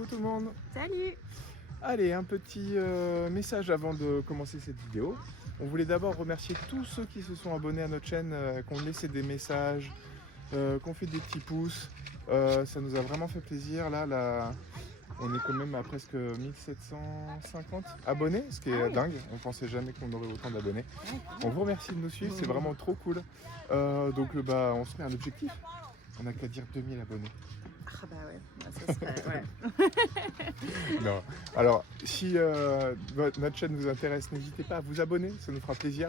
Coucou tout le monde. Salut. Allez, un petit message avant de commencer cette vidéo. On voulait d'abord remercier tous ceux qui se sont abonnés à notre chaîne, qui ont laissé des messages, qui ont fait des petits pouces. Ça nous a vraiment fait plaisir. Là, on est quand même à presque 1750 abonnés, ce qui est dingue. On pensait jamais qu'on aurait autant d'abonnés. On vous remercie de nous suivre, c'est vraiment trop cool. Donc on se met un objectif. On n'a qu'à dire 2000 abonnés. Ah bah ouais, ça serait... ouais. Non. Alors, si notre chaîne vous intéresse, n'hésitez pas à vous abonner, ça nous fera plaisir.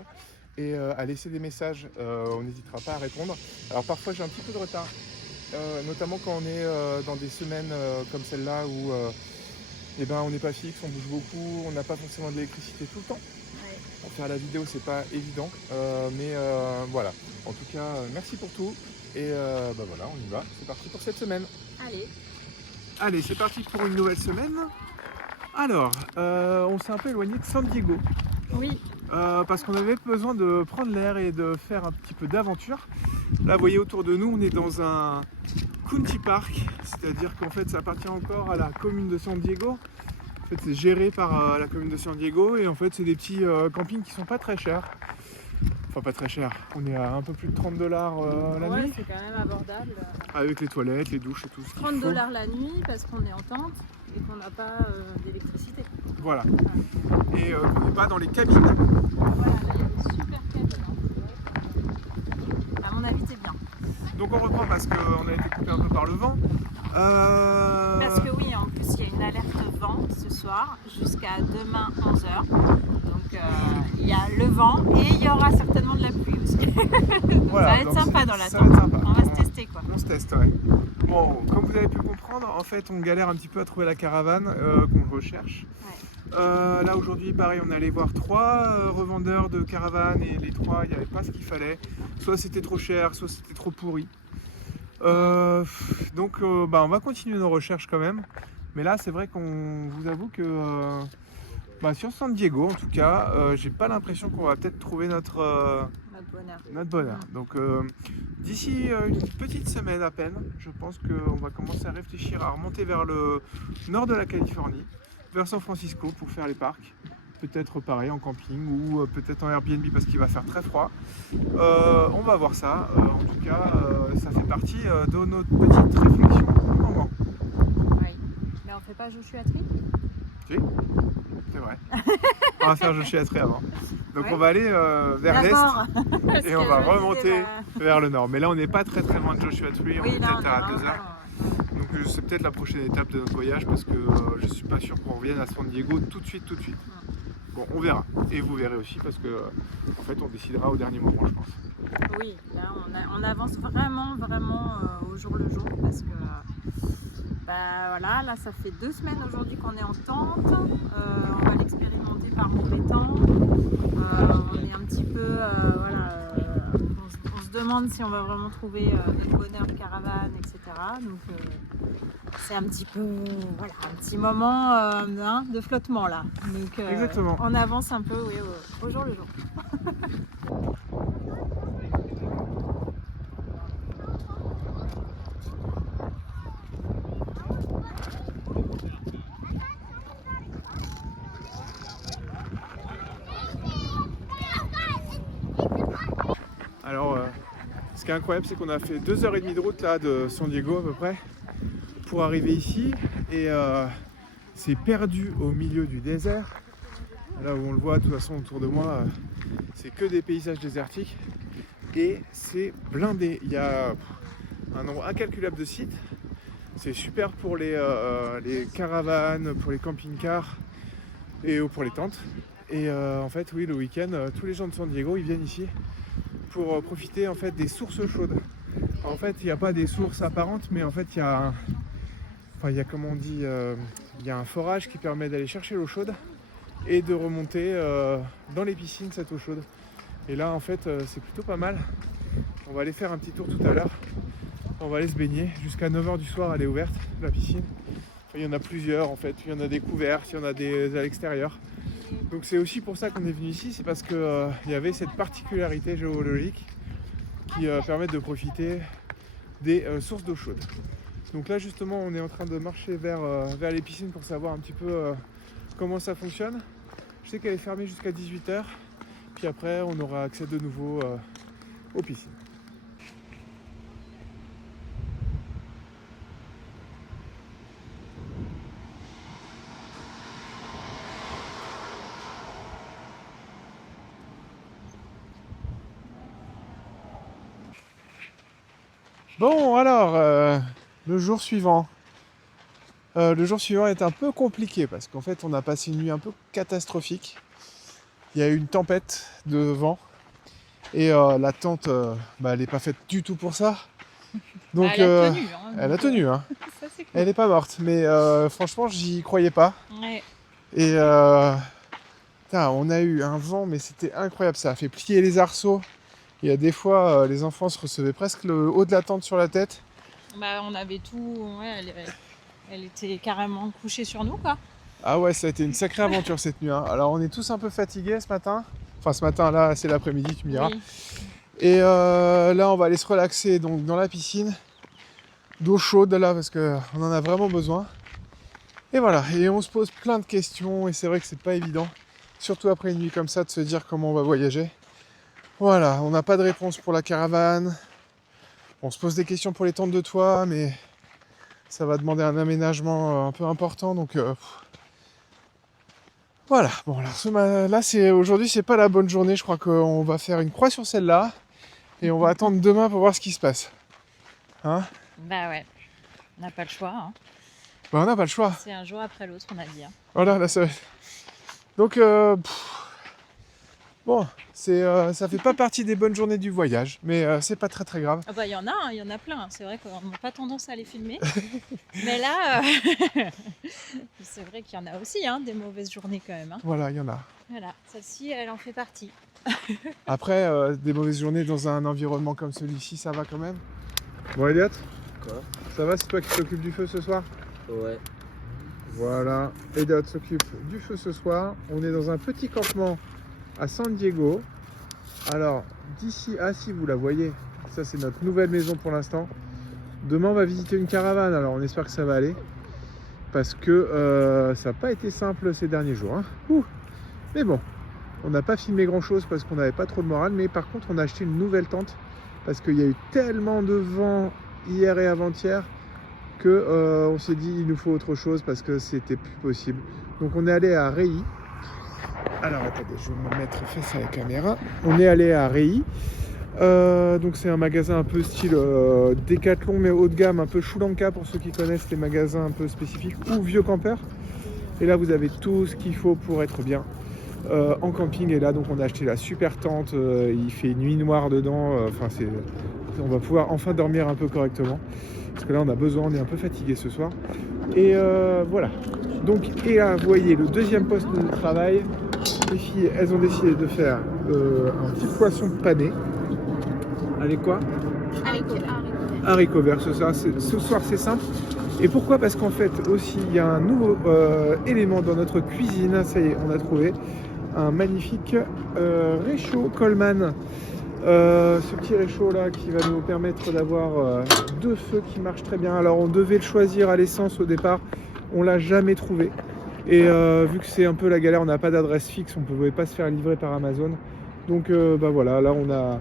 Et à laisser des messages, on n'hésitera pas à répondre. Alors parfois j'ai un petit peu de retard, notamment quand on est dans des semaines comme celle-là où on n'est pas fixe, on bouge beaucoup, on n'a pas forcément de l'électricité tout le temps. Ouais. Pour faire la vidéo, c'est pas évident, mais voilà. En tout cas, merci pour tout. Et voilà, on y va. C'est parti pour cette semaine. Allez, c'est parti pour une nouvelle semaine. Alors, on s'est un peu éloigné de San Diego. Oui. Parce qu'on avait besoin de prendre l'air et de faire un petit peu d'aventure. Là, vous voyez autour de nous, on est dans un County Park. C'est-à-dire qu'en fait, ça appartient encore à la commune de San Diego. En fait, c'est géré par la commune de San Diego. Et en fait, c'est des petits campings qui sont pas très chers. Enfin, pas très cher. On est à un peu plus de $30 la Ouais, nuit. c'est quand même abordable. Avec les toilettes, les douches et tout ce qu'il faut. $30 la nuit parce qu'on est en tente et qu'on n'a pas d'électricité. Voilà. Et on n'est pas dans les cabines. Voilà, là, il y a des super cabines. À mon avis, c'est bien. Donc on reprend parce qu'on a été coupé un peu par le vent. Parce que oui, en plus, il y a une alerte vent ce soir jusqu'à demain 11h. Donc il y a le vent et il y aura certainement de la pluie aussi. Voilà, ça va être donc sympa dans la ça va tente. être sympa. On va se tester quoi. On se teste, ouais. Bon, comme vous avez pu le comprendre, en fait, on galère un petit peu à trouver la caravane qu'on recherche. Ouais. Là aujourd'hui, pareil, on est allé voir 3 revendeurs de caravanes et les 3, il n'y avait pas ce qu'il fallait. Soit c'était trop cher, soit c'était trop pourri. Donc on va continuer nos recherches quand même. Mais là, c'est vrai qu'on vous avoue que sur San Diego, en tout cas, j'ai pas l'impression qu'on va peut-être trouver notre bonheur. Donc d'ici une petite semaine à peine, je pense qu'on va commencer à réfléchir à remonter vers le nord de la Californie, vers San Francisco pour faire les parcs. Peut-être pareil en camping ou peut-être en Airbnb parce qu'il va faire très froid. On va voir ça. En tout cas, ça fait partie de notre petite réflexion du moment. Oui. Mais on fait pas Joshua Tree? Si, c'est vrai. On va faire Joshua Tree avant. Donc Ouais. on va aller vers l'est et on va remonter bah... vers le nord. Mais là, on n'est pas très loin de Joshua Tree. On Oui, est là, peut-être à 2 heures. Donc c'est peut-être la prochaine étape de notre voyage parce que je suis pas sûr qu'on revienne à San Diego tout de suite. Bon, on verra. Et vous verrez aussi parce que en fait on décidera au dernier moment, je pense. Oui, là on avance vraiment au jour le jour parce que voilà, là ça fait 2 semaines aujourd'hui qu'on est en tente. On va l'expérimenter par mauvais temps. On est un petit peu on se demande si on va vraiment trouver notre bonheur de caravane, etc. Donc c'est un petit peu un petit moment de flottement là. Donc Exactement. on avance un peu au jour le jour. Alors ce qui est incroyable, c'est qu'on a fait 2h30 de route là de San Diego à peu près pour arriver ici et c'est perdu au milieu du désert. Là où on le voit de toute façon autour de moi, c'est que des paysages désertiques et c'est blindé. Il y a un nombre incalculable de sites. C'est super pour les caravanes, pour les camping-cars et pour les tentes. Et en fait, oui, le week-end, tous les gens de San Diego, ils viennent ici pour profiter en fait des sources chaudes. En fait, il n'y a pas des sources apparentes, mais en fait, il y a comme on dit, il y a un forage qui permet d'aller chercher l'eau chaude et de remonter dans les piscines cette eau chaude. Et là, en fait, c'est plutôt pas mal. On va aller faire un petit tour tout à l'heure. On va aller se baigner jusqu'à 9h du soir, elle est ouverte, la piscine. Il y en a plusieurs en fait, il y en a des couvertes, il y en a des à l'extérieur. Donc c'est aussi pour ça qu'on est venu ici, c'est parce qu'il y avait cette particularité géologique qui permet de profiter des sources d'eau chaude. Donc là justement on est en train de marcher vers les piscines pour savoir un petit peu comment ça fonctionne. Je sais qu'elle est fermée jusqu'à 18h, puis après on aura accès de nouveau aux piscines. Bon alors, le jour suivant. Le jour suivant est un peu compliqué parce qu'en fait on a passé une nuit un peu catastrophique. Il y a eu une tempête de vent et la tente elle n'est pas faite du tout pour ça. Donc elle a tenu. Elle a tenu. Hein. Ça, c'est cool. Elle n'est pas morte, mais franchement j'y croyais pas. Ouais. Et on a eu un vent, mais c'était incroyable. Ça a fait plier les arceaux. Il y a des fois, les enfants se recevaient presque le haut de la tente sur la tête. Bah, on avait tout. Ouais, elle était carrément couchée sur nous, quoi. Ah ouais, ça a été une sacrée aventure cette nuit. Hein. Alors, on est tous un peu fatigués ce matin. Enfin, ce matin, là, c'est l'après-midi, tu me diras. Oui. Et là, on va aller se relaxer donc, dans la piscine. D'eau chaude, là, parce qu'on en a vraiment besoin. Et voilà, et on se pose plein de questions. Et c'est vrai que c'est pas évident. Surtout après une nuit comme ça, de se dire comment on va voyager. Voilà, on n'a pas de réponse pour la caravane. On se pose des questions pour les tentes de toit, mais ça va demander un aménagement un peu important. Donc voilà. Bon, alors là, aujourd'hui, c'est pas la bonne journée. Je crois qu'on va faire une croix sur celle-là et on va attendre demain pour voir ce qui se passe. Hein ? Bah ouais, on n'a pas le choix. Hein. Bah, on n'a pas le choix. C'est un jour après l'autre, on a dit. Hein. Voilà, là, ça. Donc bon, ça fait pas partie des bonnes journées du voyage, mais c'est pas très très grave. Ah bah il y en a plein. C'est vrai qu'on n'a pas tendance à les filmer. Mais là, c'est vrai qu'il y en a aussi, hein, des mauvaises journées quand même. Hein. Voilà, il y en a. Voilà, celle-ci, elle en fait partie. Après, des mauvaises journées dans un environnement comme celui-ci, ça va quand même. Bon, Elliot, Quoi ? ça va, c'est toi qui t'occupes du feu ce soir ? Ouais. Voilà, Elliot s'occupe du feu ce soir. On est dans un petit campement à San Diego. Alors, d'ici, si vous la voyez, ça c'est notre nouvelle maison pour l'instant. Demain, on va visiter une caravane, alors on espère que ça va aller. Parce que ça n'a pas été simple ces derniers jours. Hein. Mais bon, on n'a pas filmé grand chose parce qu'on n'avait pas trop de morale. Mais par contre, on a acheté une nouvelle tente. Parce qu'il y a eu tellement de vent hier et avant-hier que on s'est dit il nous faut autre chose parce que c'était plus possible. Donc on est allé à Rei. Alors attendez, je vais me mettre face à la caméra. On est allé à Rei. Donc c'est un magasin un peu style Decathlon mais haut de gamme, un peu Sri Lanka pour ceux qui connaissent les magasins un peu spécifiques, ou Vieux Campeur. Et là vous avez tout ce qu'il faut pour être bien en camping. Et là donc on a acheté la super tente, il fait nuit noire dedans, on va pouvoir enfin dormir un peu correctement. Parce que là on a besoin, on est un peu fatigué ce soir. Et voilà. Donc, et là vous voyez le deuxième poste de travail. Les filles, elles ont décidé de faire un petit poisson pané. Avec quoi ? Haricots verts. Ce soir c'est simple. Et pourquoi ? Parce qu'en fait aussi il y a un nouveau élément dans notre cuisine. Ça y est, on a trouvé un magnifique réchaud Coleman. Ce petit réchaud là qui va nous permettre d'avoir deux feux qui marchent très bien. Alors on devait le choisir à l'essence au départ. On l'a jamais trouvé. Et vu que c'est un peu la galère, on n'a pas d'adresse fixe, on ne pouvait pas se faire livrer par Amazon. Donc voilà, là on a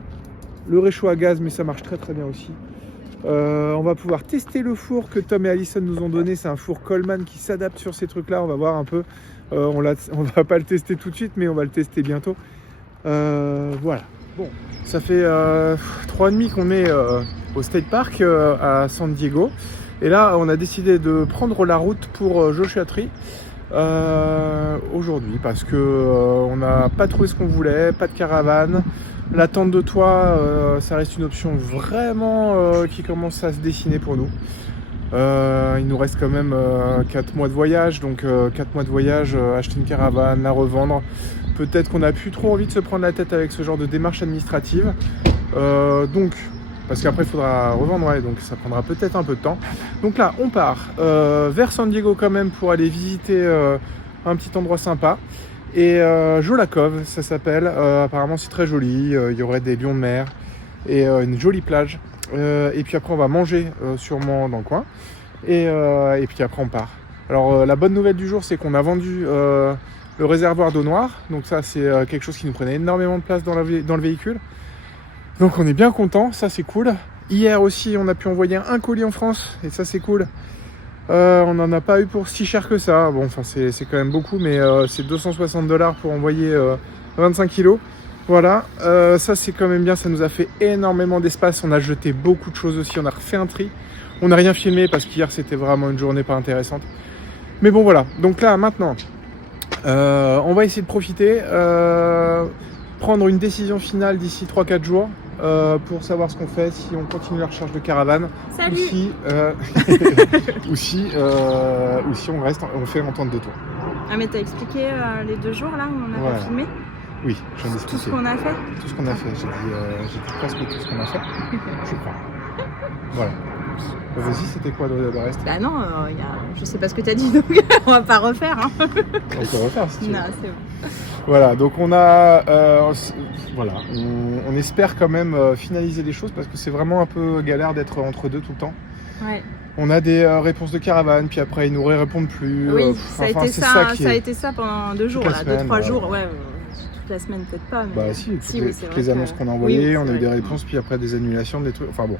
le réchaud à gaz, mais ça marche très très bien aussi. On va pouvoir tester le four que Tom et Alison nous ont donné. C'est un four Coleman qui s'adapte sur ces trucs là. On va voir un peu. On va pas le tester tout de suite, mais on va le tester bientôt. Voilà. Bon, ça fait 3 nuits qu'on est au State Park à San Diego. Et là, on a décidé de prendre la route pour Joshua Tree aujourd'hui parce que on n'a pas trouvé ce qu'on voulait, pas de caravane. La tente de toit, ça reste une option vraiment qui commence à se dessiner pour nous. Il nous reste quand même 4 mois de voyage, donc 4 mois de voyage, acheter une caravane, la revendre. Peut-être qu'on n'a plus trop envie de se prendre la tête avec ce genre de démarche administrative. Donc, parce qu'après il faudra revendre, ouais, donc ça prendra peut-être un peu de temps. Donc là, on part vers San Diego quand même pour aller visiter un petit endroit sympa. Et Jola Cove, ça s'appelle. Apparemment, c'est très joli. Il y aurait des lions de mer et une jolie plage. Et puis après, on va manger sûrement dans le coin. Et puis après on part. Alors la bonne nouvelle du jour, c'est qu'on a vendu le réservoir d'eau noire. Donc ça, c'est quelque chose qui nous prenait énormément de place dans le véhicule. Donc on est bien content, ça c'est cool. Hier aussi, on a pu envoyer un colis en France, et ça c'est cool. On n'en a pas eu pour si cher que ça. Bon, enfin c'est quand même beaucoup, mais c'est 260$ pour envoyer 25 kilos. Voilà, ça c'est quand même bien, ça nous a fait énormément d'espace. On a jeté beaucoup de choses aussi, on a refait un tri. On n'a rien filmé parce qu'hier c'était vraiment une journée pas intéressante. Mais bon voilà, donc là maintenant, on va essayer de profiter, prendre une décision finale d'ici 3-4 jours. Pour savoir ce qu'on fait, si on continue la recherche de caravane, Salut. ou si on reste, on fait entente de tour. Ah mais t'as expliqué les 2 jours là où on a pas filmé? Oui, j'en ai expliqué. Tout ce qu'on a fait? Tout ce qu'on a fait, j'ai dit presque tout ce qu'on a fait, je crois. Voilà. Vas-y, c'était quoi le reste? Bah non, je sais pas ce que t'as dit, donc on va pas refaire. Hein. On peut refaire si tu veux. Non, c'est bon. Voilà, donc on a, voilà, on espère quand même finaliser les choses parce que c'est vraiment un peu galère d'être entre deux tout le temps. Ouais. On a des réponses de caravane, puis après ils nous répondent plus. Oui, ça a été ça pendant 2 jours, 2-3 jours. Ouais, toute la semaine peut-être pas. Mais... Bah si, toutes les annonces qu'on a envoyées, on a eu des réponses, puis après des annulations, des trucs. Enfin bon.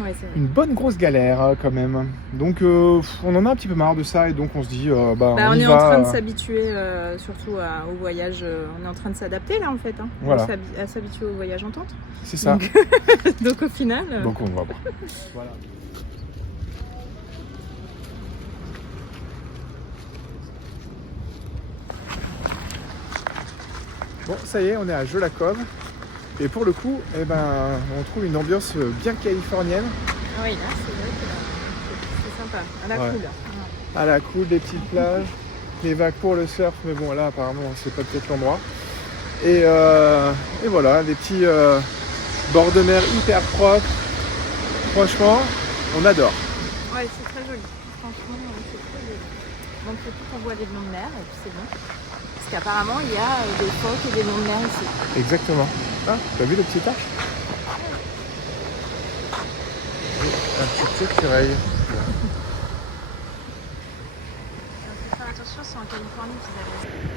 Ouais, une bonne grosse galère quand même. Donc on en a un petit peu marre de ça et donc on se dit on est en train de s'habituer surtout au voyage. On est en train de s'adapter là en fait. Hein, voilà. À s'habituer au voyage en tente. C'est ça. Donc au final. Donc on va voir. Voilà. Bon, ça y est, on est à Jolacove. Et pour le coup, on trouve une ambiance bien californienne. Oui, là, c'est vrai que c'est sympa, à la cool. À la cool, des petites plages, les vagues pour le surf, mais bon, là, apparemment, c'est pas peut-être l'endroit. Et voilà, des petits bords de mer hyper propres. Franchement, on adore. Ouais, c'est très joli. Franchement, c'est très joli. Donc, on voit des lions de mer, et puis c'est bon. Parce qu'apparemment, il y a des phoques et des lions de mer ici. Exactement. Ah, t'as vu le petit arche? Un petit écureuil. Il faut faire attention, c'est en Californie qu'ils avaient.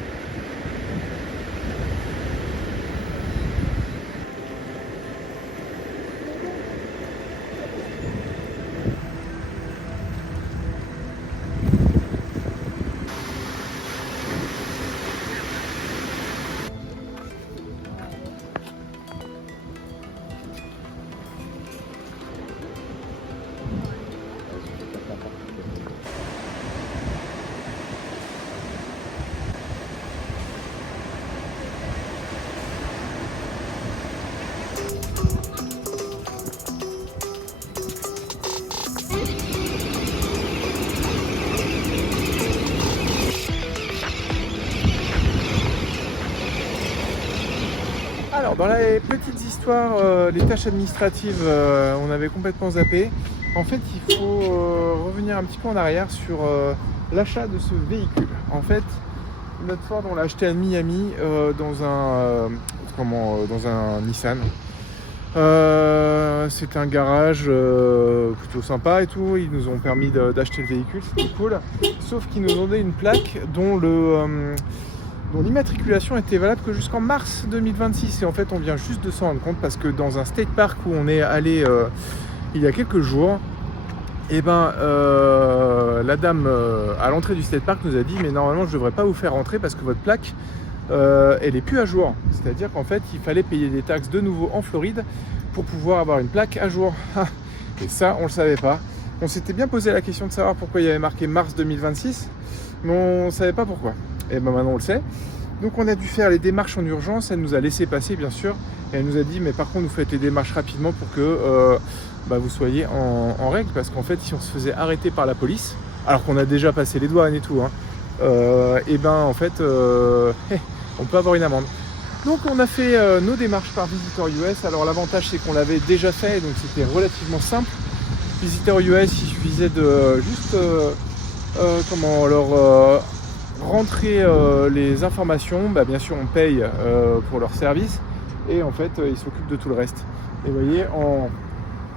Alors, dans les petites histoires, les tâches administratives, on avait complètement zappé. En fait, il faut revenir un petit peu en arrière sur l'achat de ce véhicule. En fait, notre Ford, on l'a acheté à Miami dans un Nissan. C'était un garage plutôt sympa et tout. Ils nous ont permis d'acheter le véhicule, c'était cool. Sauf qu'ils nous ont donné une plaque dont l'immatriculation était valable que jusqu'en mars 2026. Et en fait, on vient juste de s'en rendre compte parce que dans un state park où on est allé il y a quelques jours, la dame à l'entrée du state park nous a dit mais normalement je ne devrais pas vous faire rentrer parce que votre plaque elle est plus à jour. C'est-à-dire qu'en fait il fallait payer des taxes de nouveau en Floride pour pouvoir avoir une plaque à jour. Et ça on le savait pas. On s'était bien posé la question de savoir pourquoi il y avait marqué mars 2026, mais on ne savait pas pourquoi. Et maintenant on le sait. Donc on a dû faire les démarches en urgence. Elle nous a laissé passer bien sûr. Et elle nous a dit mais par contre vous faites les démarches rapidement pour que vous soyez en règle. Parce qu'en fait si on se faisait arrêter par la police, alors qu'on a déjà passé les douanes et tout, on peut avoir une amende. Donc on a fait nos démarches par Visitor US. Alors l'avantage c'est qu'on l'avait déjà fait, donc c'était relativement simple. Visitor US, il suffisait de juste leur rentrer les informations. Bien sûr on paye pour leur service et en fait ils s'occupent de tout le reste. Et vous voyez, en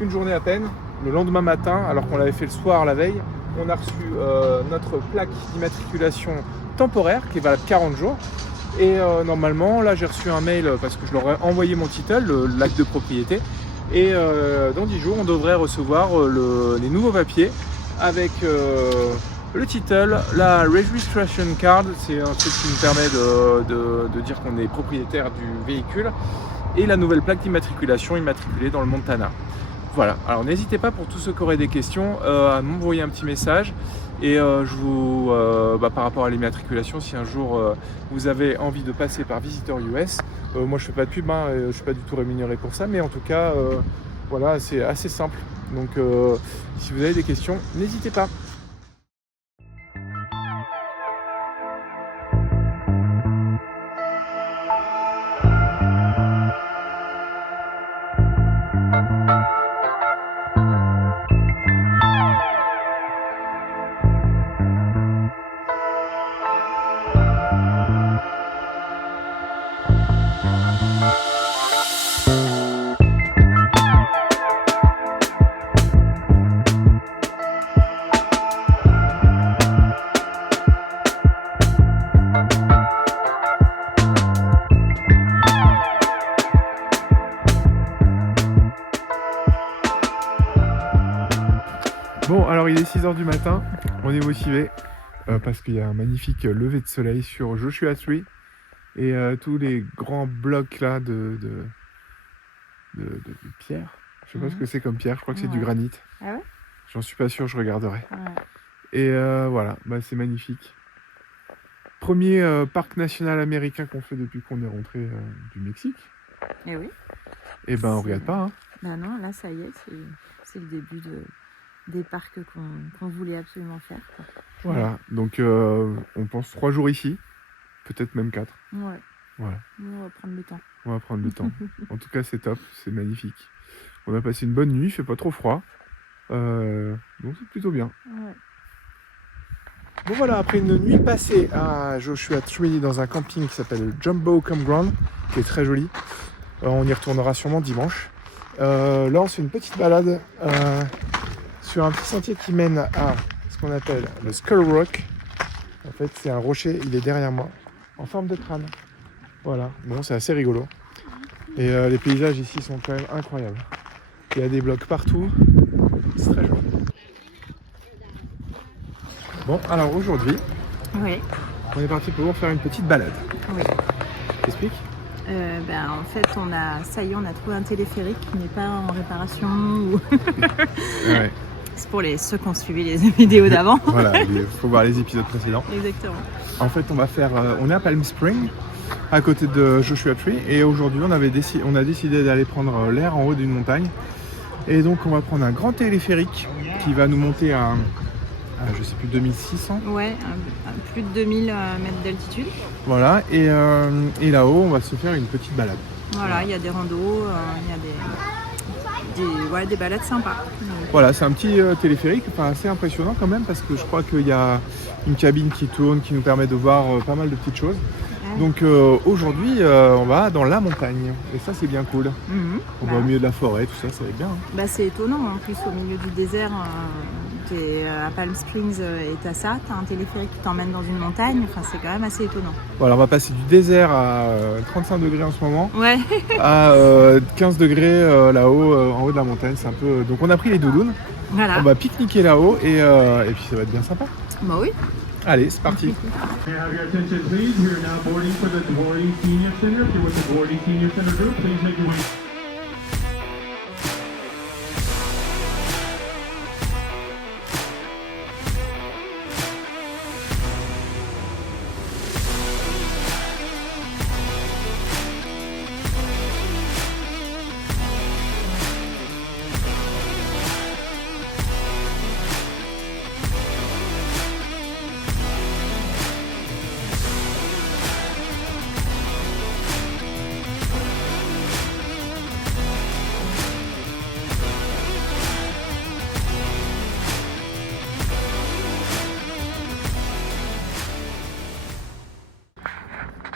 une journée à peine, le lendemain matin, alors qu'on l'avait fait le soir la veille, on a reçu notre plaque d'immatriculation temporaire qui est valable 40 jours. Et normalement, là j'ai reçu un mail parce que je leur ai envoyé mon title, l'acte de propriété. Et dans 10 jours, on devrait recevoir les nouveaux papiers avec le title, la registration card, c'est un truc qui nous permet de dire qu'on est propriétaire du véhicule, et la nouvelle plaque d'immatriculation immatriculée dans le Montana. Voilà, alors n'hésitez pas pour tous ceux qui auraient des questions à m'envoyer un petit message. Et je vous, par rapport à l'immatriculation, si un jour vous avez envie de passer par Visitor US, moi je fais pas de pub, je suis pas du tout rémunéré pour ça, mais en tout cas, voilà, c'est assez simple. Donc si vous avez des questions, n'hésitez pas. Bon, alors il est 6h du matin, on est motivé parce qu'il y a un magnifique lever de soleil sur Joshua Tree et tous les grands blocs là de pierre. Je sais pas ce que c'est comme pierre, je crois que c'est du granit. Ah ouais? J'en suis pas sûr, je regarderai. Ouais. Et voilà, c'est magnifique. Premier parc national américain qu'on fait depuis qu'on est rentré du Mexique. Et oui. Et on regarde pas. Hein. Bah non, là ça y est, c'est le début des parcs qu'on voulait absolument faire, quoi. Voilà, donc on pense 3 jours ici, peut-être même 4. Ouais. Voilà. On va prendre le temps. On va prendre le temps. En tout cas, c'est top, c'est magnifique. On a passé une bonne nuit, il fait pas trop froid. Donc c'est plutôt bien. Ouais. Bon voilà, après une nuit passée à Joshua Tree dans un camping qui s'appelle Jumbo Campground, qui est très joli. On y retournera sûrement dimanche. Là, on se fait une petite balade sur un petit sentier qui mène à ce qu'on appelle le Skull Rock. En fait, c'est un rocher, il est derrière moi, en forme de crâne. Voilà, bon, c'est assez rigolo. Et les paysages ici sont quand même incroyables. Il y a des blocs partout, c'est très joli. Bon, alors aujourd'hui, Oui. on est parti pour faire une petite balade. Oui. T'expliques ? En fait, on a trouvé un téléphérique qui n'est pas en réparation. Ou... Ouais. C'est pour ceux qui ont suivi les vidéos d'avant. Voilà, il faut voir les épisodes précédents. Exactement. En fait, on est à Palm Springs, à côté de Joshua Tree, et aujourd'hui, on a décidé d'aller prendre l'air en haut d'une montagne. Et donc, on va prendre un grand téléphérique qui va nous monter à je sais plus, 2600. Ouais, plus de 2000 mètres d'altitude. Voilà, et là-haut, on va se faire une petite balade. Voilà, il y a des randos, il y a des balades sympas. Donc, voilà, c'est un petit téléphérique, assez impressionnant quand même, parce que je crois qu'il y a une cabine qui tourne, qui nous permet de voir pas mal de petites choses. ouais. Donc aujourd'hui, on va dans la montagne, et ça c'est bien cool. On va au milieu de la forêt, tout ça, ça va être bien. Hein. C'est étonnant, en plus au milieu du désert, t'es à Palm Springs et t'as un téléphérique qui t'emmène dans une montagne, enfin c'est quand même assez étonnant. Voilà, on va passer du désert à 35 degrés en ce moment, Ouais. à 15 degrés là-haut, en haut de la montagne, c'est un peu... Donc on a pris les doudounes, Voilà. on va pique-niquer là-haut, et puis ça va être bien sympa. Bah oui. Allez, c'est parti. May I have your attention, please? We are now boarding for the Dwory Senior Center. If you're with the Dwory Senior Center group, please make your way.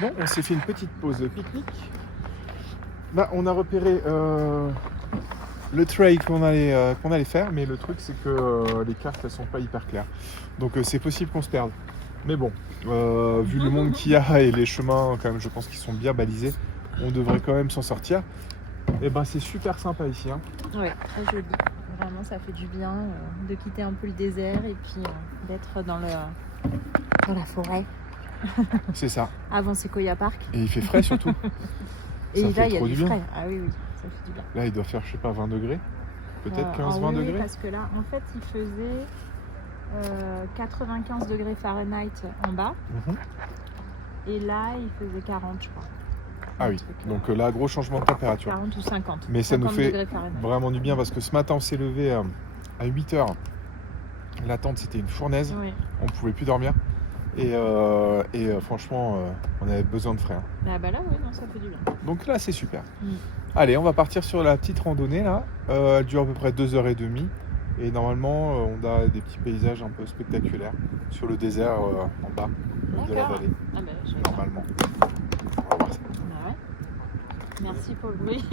Bon, on s'est fait une petite pause pique-nique. Là, on a repéré le trail qu'on allait faire, mais le truc c'est que les cartes elles sont pas hyper claires. Donc c'est possible qu'on se perde. Mais bon, vu le monde qu'il y a et les chemins quand même je pense qu'ils sont bien balisés, on devrait quand même s'en sortir. Et ben c'est super sympa ici. Hein. Ouais, très joli. Vraiment ça fait du bien de quitter un peu le désert et puis d'être dans la forêt. C'est ça. Avant Sequoia Park. Et il fait frais surtout. Et Ça là fait il y a trop du du bien. frais. Ah oui, ça fait du bien. Là il doit faire je sais pas 20 degrés. Peut-être 15-20 oui, degrés. parce que là en fait il faisait 95 degrés Fahrenheit en bas. Et là il faisait 40 je crois. Ah oui, donc là gros changement de température. 40 ou 50. Mais ça nous 50 fait degrés Fahrenheit. vraiment du bien parce que ce matin on s'est levé à 8h. La tente c'était une fournaise, Oui. on pouvait plus dormir. Et franchement on avait besoin de frais. Hein. Ah bah là oui, non, ça fait du bien. Donc là c'est super. Allez, on va partir sur la petite randonnée là. Elle dure à peu près 2h30. Et normalement on a des petits paysages un peu spectaculaires sur le désert en bas de la vallée. Ah bah, Normalement. On va voir ça. Ah ouais. Merci pour le bruit.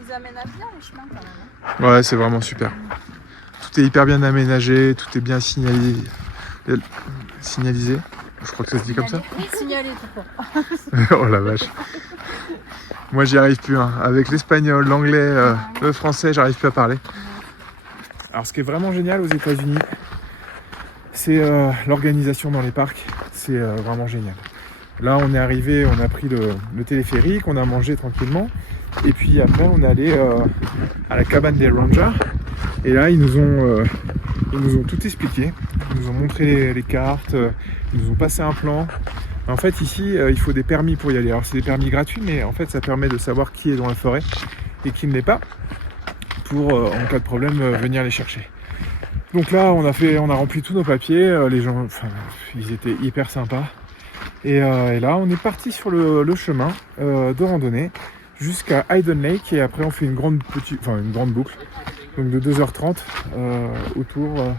Ils aménagent bien les chemins quand même. Ouais, c'est vraiment super. Tout est hyper bien aménagé, tout est bien signalisé. Je crois que ça se dit comme ça. Signalé tout court. Oh la vache. Moi j'y arrive plus. Hein. Avec l'espagnol, l'anglais, le français, j'arrive plus à parler. Alors ce qui est vraiment génial aux États-Unis, c'est l'organisation dans les parcs. C'est vraiment génial. Là on est arrivé, on a pris le téléphérique, on a mangé tranquillement. Et puis après on est allé à la cabane des Rangers. Et là ils nous ont tout expliqué. Ils nous ont montré les cartes, ils nous ont passé un plan. En fait ici il faut des permis pour y aller. Alors c'est des permis gratuits mais en fait ça permet de savoir qui est dans la forêt et qui ne l'est pas pour en cas de problème venir les chercher. Donc là on a rempli tous nos papiers, les gens ils étaient hyper sympas. Et là on est parti sur le chemin de randonnée jusqu'à Hayden Lake et après on fait une grande boucle donc de 2h30 autour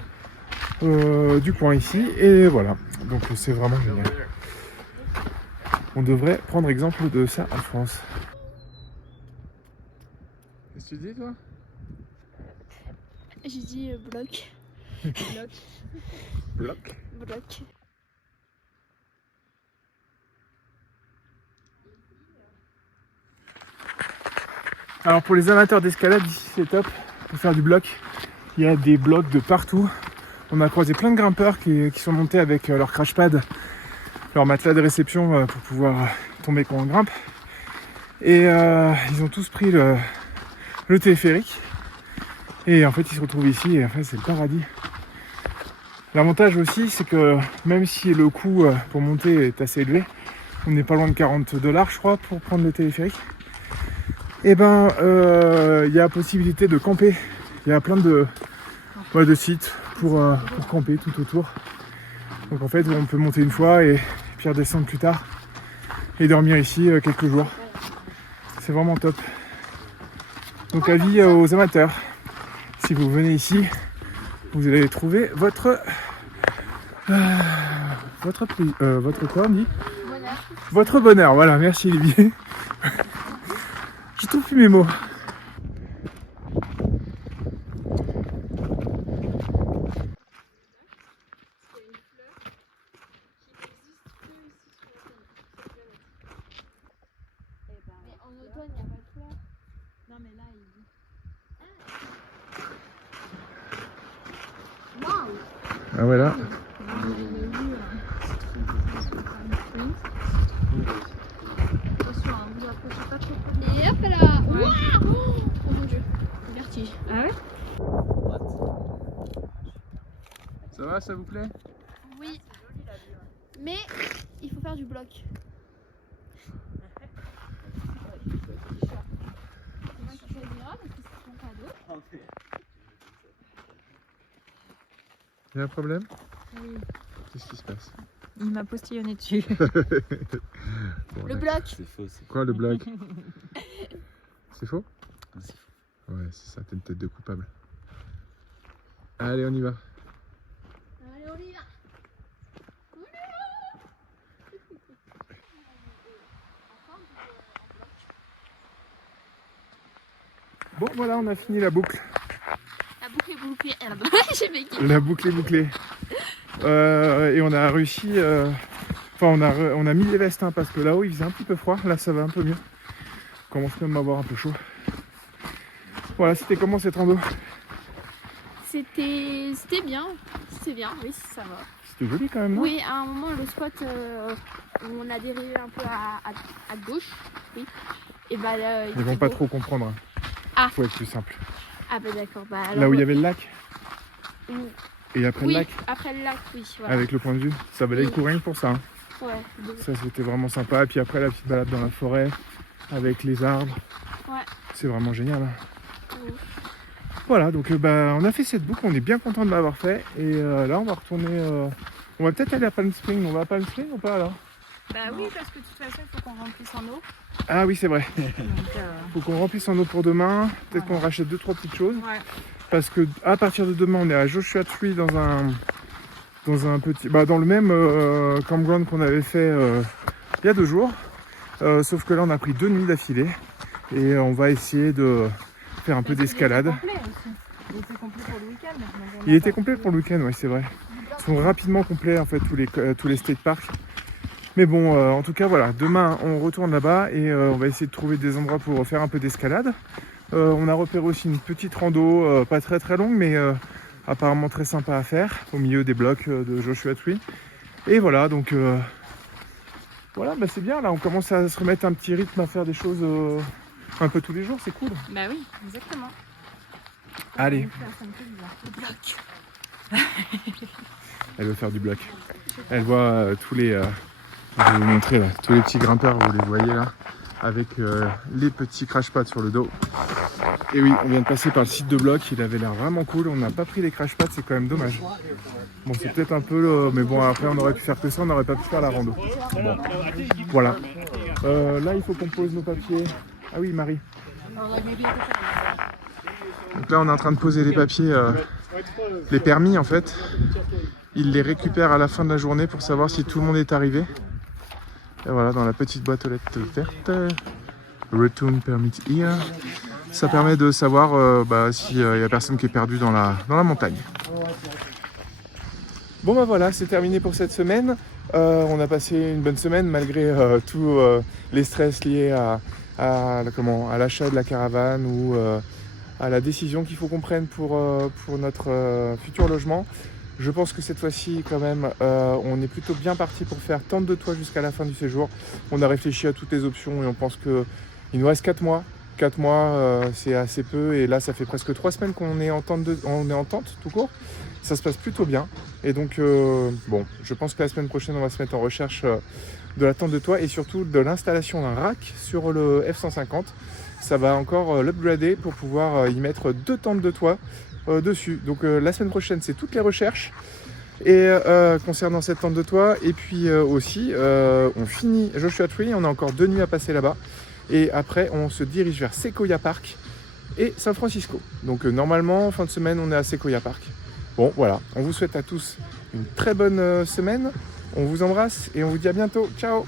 du coin ici et voilà, donc c'est vraiment génial. On devrait prendre exemple de ça en France. Qu'est-ce que tu dis toi? J'ai dit bloc. Bloc. Bloc. Alors pour les amateurs d'escalade ici c'est top pour faire du bloc. Il y a des blocs de partout. On a croisé plein de grimpeurs qui sont montés avec leur crash pad, leur matelas de réception pour pouvoir tomber quand on grimpe. Et ils ont tous pris le téléphérique. Et en fait ils se retrouvent ici et en fait c'est le paradis. L'avantage aussi c'est que même si le coût pour monter est assez élevé, on n'est pas loin de 40 $, je crois, pour prendre le téléphérique. Et ben il y a possibilité de camper. Il y a plein de sites pour camper tout autour. Donc en fait on peut monter une fois et puis redescendre plus tard et dormir ici quelques jours. C'est vraiment top. Donc avis aux amateurs. Si vous venez ici, vous allez trouver votre quoi on dit ? Votre bonheur, voilà, merci Olivier. Je trouve plus mes mots. En automne, il n'y a pas de fleurs. Non mais là il dit. Ah ouais là. Attention, vous approchez pas trop. Et hop là. Waouh. Oh mon dieu. Vertige. Ah ouais? Ça va, ça vous plaît? Oui. Mais il faut faire du bloc. C'est moi qui choisira parce que c'est ton cadeau. Il y a un problème? Oui. Qu'est-ce qui se passe? Il m'a postillonné dessus. Bon, Le là. bloc. C'est faux, c'est faux. Quoi le blague? C'est faux? Ah, c'est faux. Ouais, c'est ça, t'as une tête de coupable. Allez, on y va. Allez, on y va. Bon voilà, on a fini la boucle. La boucle est bouclée. J'ai vécu. La boucle est bouclée. Et on a réussi... Enfin, on a mis les vestes hein, parce que là-haut il faisait un petit peu froid. Là ça va un peu mieux. On commence même à avoir un peu chaud. Voilà, c'était comment cette rando? C'était bien. C'était bien, oui, ça va. C'était joli quand même, non? Oui, à un moment, le spot, on a dérivé un peu à gauche. Oui. Et bah là, Ils vont pas trop comprendre. Ah. Faut être plus simple. Ah bah d'accord. Bah, alors, Là où il y avait le lac oui. et après Oui, le lac, après le lac, oui. Voilà. avec le point de vue, ça valait le Oui. coup rien que pour ça. Hein. Ouais. Donc, Ça c'était vraiment sympa. Et puis après la petite balade dans la forêt avec les arbres. ouais. C'est vraiment génial. Hein. Oui. Voilà, donc on a fait cette boucle, on est bien content de l'avoir fait. Et là on va retourner. On va peut-être aller à Palm Springs. On va à Palm Springs ou pas là? Bah oui, parce que de toute façon, il faut qu'on remplisse en eau. Ah oui, c'est vrai. Donc, Faut qu'on remplisse en eau pour demain. Peut-être Voilà. qu'on rachète 2-3 petites choses. ouais. Parce que à partir de demain, on est à Joshua Tree dans un petit, dans le même campground qu'on avait fait il y a 2 jours. Sauf que là, on a pris 2 nuits d'affilée et on va essayer de faire un peu d'escalade. Il était complet pour le week-end. donc on Il a était pas- complet pour le week-end, ouais, c'est vrai. Ils sont rapidement complets en fait tous les state parks. Mais bon, en tout cas, voilà. Demain, on retourne là-bas et on va essayer de trouver des endroits pour faire un peu d'escalade. On a repéré aussi une petite rando, pas très très longue, mais apparemment très sympa à faire, au milieu des blocs de Joshua Tree. Et voilà, donc voilà, bah, c'est bien, là on commence à se remettre un petit rythme à faire des choses un peu tous les jours, c'est cool. Bah oui, exactement. Allez, Ça me fait bizarre. Le bloc. elle veut faire du bloc. Elle voit tous les... je vais vous montrer là, tous les petits grimpeurs, vous les voyez là, avec les petits crash pads sur le dos. Et oui, on vient de passer par le site de bloc, il avait l'air vraiment cool, on n'a pas pris les crash pads, c'est quand même dommage. Bon, c'est peut-être un peu... mais bon, après on aurait pu faire que ça, on n'aurait pas pu faire la rando. Bon, voilà. Là, il faut qu'on pose nos papiers. Ah oui, Marie. Donc là, on est en train de poser les papiers, les permis en fait. Ils les récupèrent à la fin de la journée pour savoir si tout le monde est arrivé. Et voilà, dans la petite boîte aux lettres verte. Return permit here. Ça permet de savoir s'il y a personne qui est perdu dans la montagne. Bon bah voilà, c'est terminé pour cette semaine. On a passé une bonne semaine malgré tous les stress liés à l'achat de la caravane ou à la décision qu'il faut qu'on prenne pour notre futur logement. Je pense que cette fois-ci, quand même, on est plutôt bien parti pour faire tente de toit jusqu'à la fin du séjour. On a réfléchi à toutes les options et on pense qu'il nous reste 4 mois. 4 mois, c'est assez peu. Et là, ça fait presque 3 semaines qu'on est en tente tout court. Ça se passe plutôt bien. Et donc, bon, je pense que la semaine prochaine, on va se mettre en recherche de la tente de toit et surtout de l'installation d'un rack sur le F-150. Ça va encore l'upgrader pour pouvoir y mettre 2 tentes de toit dessus. Donc la semaine prochaine, c'est toutes les recherches et concernant cette tente de toit. Et puis aussi, on finit Joshua Tree, on a encore 2 nuits à passer là-bas. Et après, on se dirige vers Sequoia Park et San Francisco. Donc normalement, fin de semaine, on est à Sequoia Park. Bon, voilà. On vous souhaite à tous une très bonne semaine. On vous embrasse et on vous dit à bientôt. Ciao!